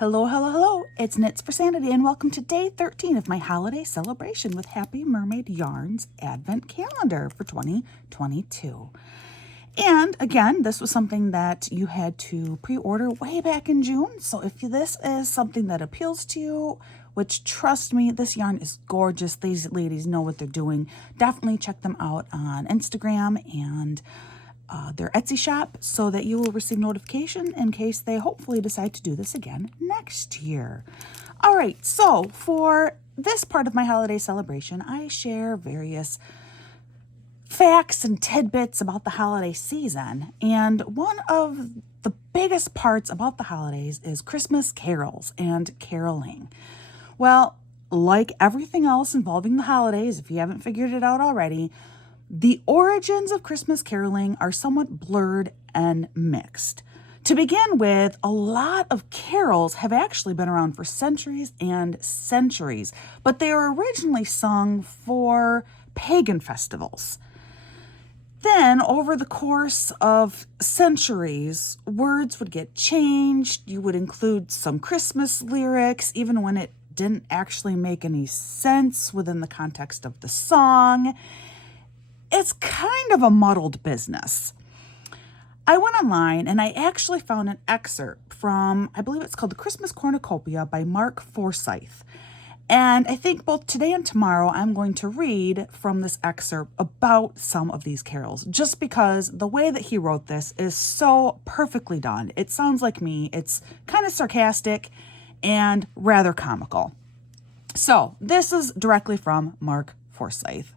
Hello, hello, hello. It's Knits for Sanity, and welcome to day 13 of my holiday celebration with Happy Mermaid Yarn's Advent Calendar for 2022. And again, this was something that you had to pre-order way back in June. So if this is something that appeals to you, which trust me, this yarn is gorgeous. These ladies know what they're doing. Definitely check them out on Instagram and their Etsy shop so that you will receive notification in case they hopefully decide to do this again next year. All right, so for this part of my holiday celebration, I share various facts and tidbits about the holiday season. And one of the biggest parts about the holidays is Christmas carols and caroling. Well, like everything else involving the holidays, if you haven't figured it out already, the origins of Christmas caroling are somewhat blurred and mixed. To begin with, a lot of carols have actually been around for centuries and centuries, but they were originally sung for pagan festivals. Then, over the course of centuries, words would get changed. You would include some Christmas lyrics, even when it didn't actually make any sense within the context of the song. It's kind of a muddled business. I went online and I actually found an excerpt from, I believe it's called The Christmas Cornucopia by Mark Forsyth. And I think both today and tomorrow I'm going to read from this excerpt about some of these carols, just because the way that he wrote this is so perfectly done. It sounds like me. It's kind of sarcastic and rather comical. So this is directly from Mark Forsyth.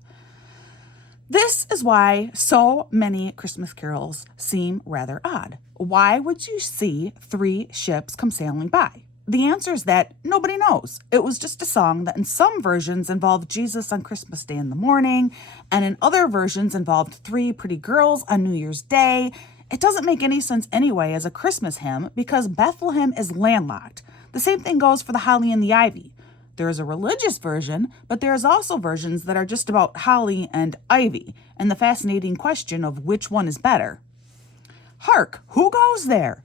This is why so many Christmas carols seem rather odd. Why would you see 3 ships come sailing by? The answer is that nobody knows. It was just a song that in some versions involved Jesus on Christmas Day in the morning, and in other versions involved 3 pretty girls on New Year's Day. It doesn't make any sense anyway as a Christmas hymn because Bethlehem is landlocked. The same thing goes for the holly and the ivy. There is a religious version, but there's also versions that are just about holly and ivy, and the fascinating question of which one is better. Hark, who goes there?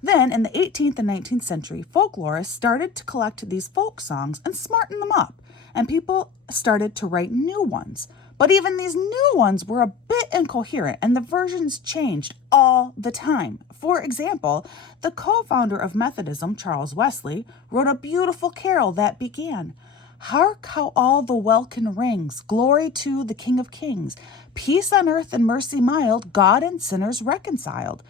Then, in the 18th and 19th century, folklorists started to collect these folk songs and smarten them up, and people started to write new ones. But even these new ones were a bit incoherent, and the versions changed all the time. For example, the co-founder of Methodism, Charles Wesley, wrote a beautiful carol that began, "Hark how all the welkin rings, glory to the King of Kings, peace on earth and mercy mild, God and sinners reconciled."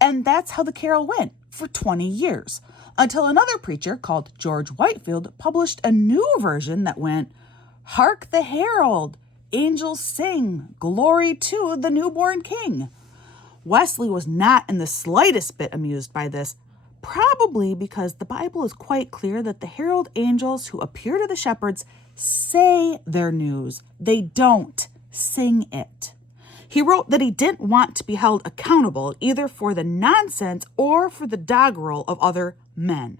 And that's how the carol went for 20 years, until another preacher called George Whitefield published a new version that went, "Hark the herald, angels sing, glory to the newborn king." Wesley was not in the slightest bit amused by this, probably because the Bible is quite clear that the herald angels who appear to the shepherds say their news. They don't sing it. He wrote that he didn't want to be held accountable either for the nonsense or for the doggerel of other men.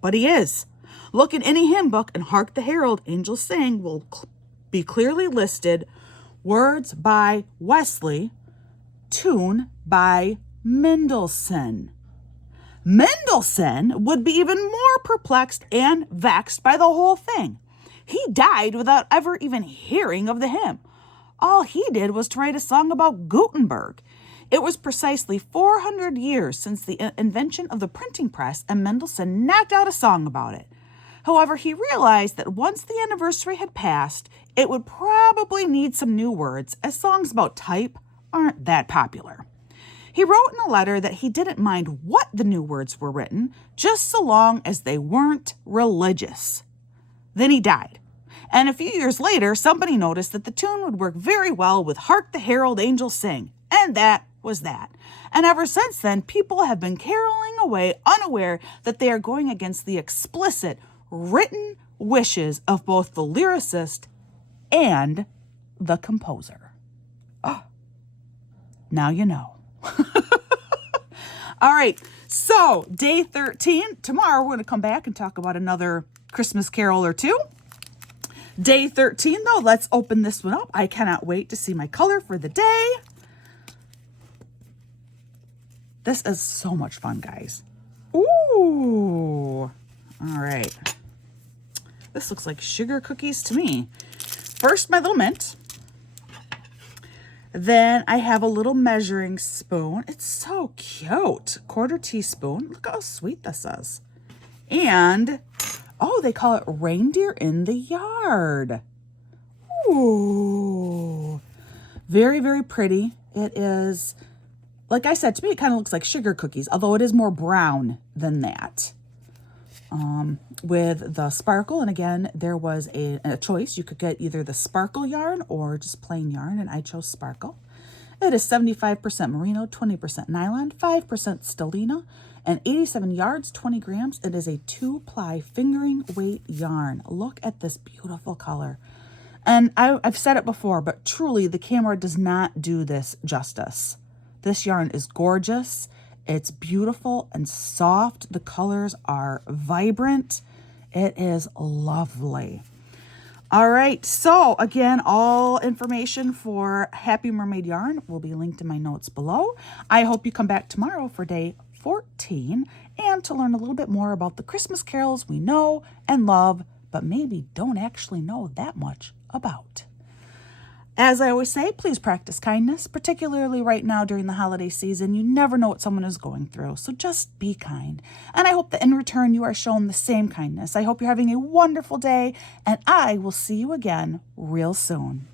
But he is. Look in any hymn book and Hark the Herald Angels Sing will be clearly listed words by Wesley, tune by Mendelssohn. Mendelssohn would be even more perplexed and vexed by the whole thing. He died without ever even hearing of the hymn. All he did was to write a song about Gutenberg. It was precisely 400 years since the invention of the printing press, and Mendelssohn knocked out a song about it. However, he realized that once the anniversary had passed, it would probably need some new words, as songs about type aren't that popular. He wrote in a letter that he didn't mind what the new words were written, just so long as they weren't religious. Then he died. And a few years later, somebody noticed that the tune would work very well with Hark the Herald Angels Sing. And that was that. And ever since then, people have been caroling away unaware that they are going against the explicit, written wishes of both the lyricist and the composer. Oh, now you know. All right, so day 13. Tomorrow we're going to come back and talk about another Christmas carol or two. Day 13, though, let's open this one up. I cannot wait to see my color for the day. This is so much fun, guys. Ooh, Ooh, all right. This looks like sugar cookies to me. First, my little mint. Then I have a little measuring spoon. It's so cute. 1/4 teaspoon. Look how sweet this is. And, oh, they call it reindeer in the yard. Ooh, very, very pretty. It is, like I said, to me, it kind of looks like sugar cookies, although it is more brown than that. With the sparkle, and again, there was a choice. You could get either the sparkle yarn or just plain yarn, and I chose sparkle. It is 75% merino, 20% nylon, 5% stellina, and 87 yards, 20 grams. It is a 2-ply fingering weight yarn. Look at this beautiful color. And I've said it before, but truly the camera does not do this justice. This yarn is gorgeous. It's beautiful and soft. The colors are vibrant. It is lovely. All right, so again, all information for Happy Mermaid Yarn will be linked in my notes below. I hope you come back tomorrow for day 14 and to learn a little bit more about the Christmas carols we know and love, but maybe don't actually know that much about. As I always say, please practice kindness, particularly right now during the holiday season. You never know what someone is going through, so just be kind. And I hope that in return you are shown the same kindness. I hope you're having a wonderful day, and I will see you again real soon.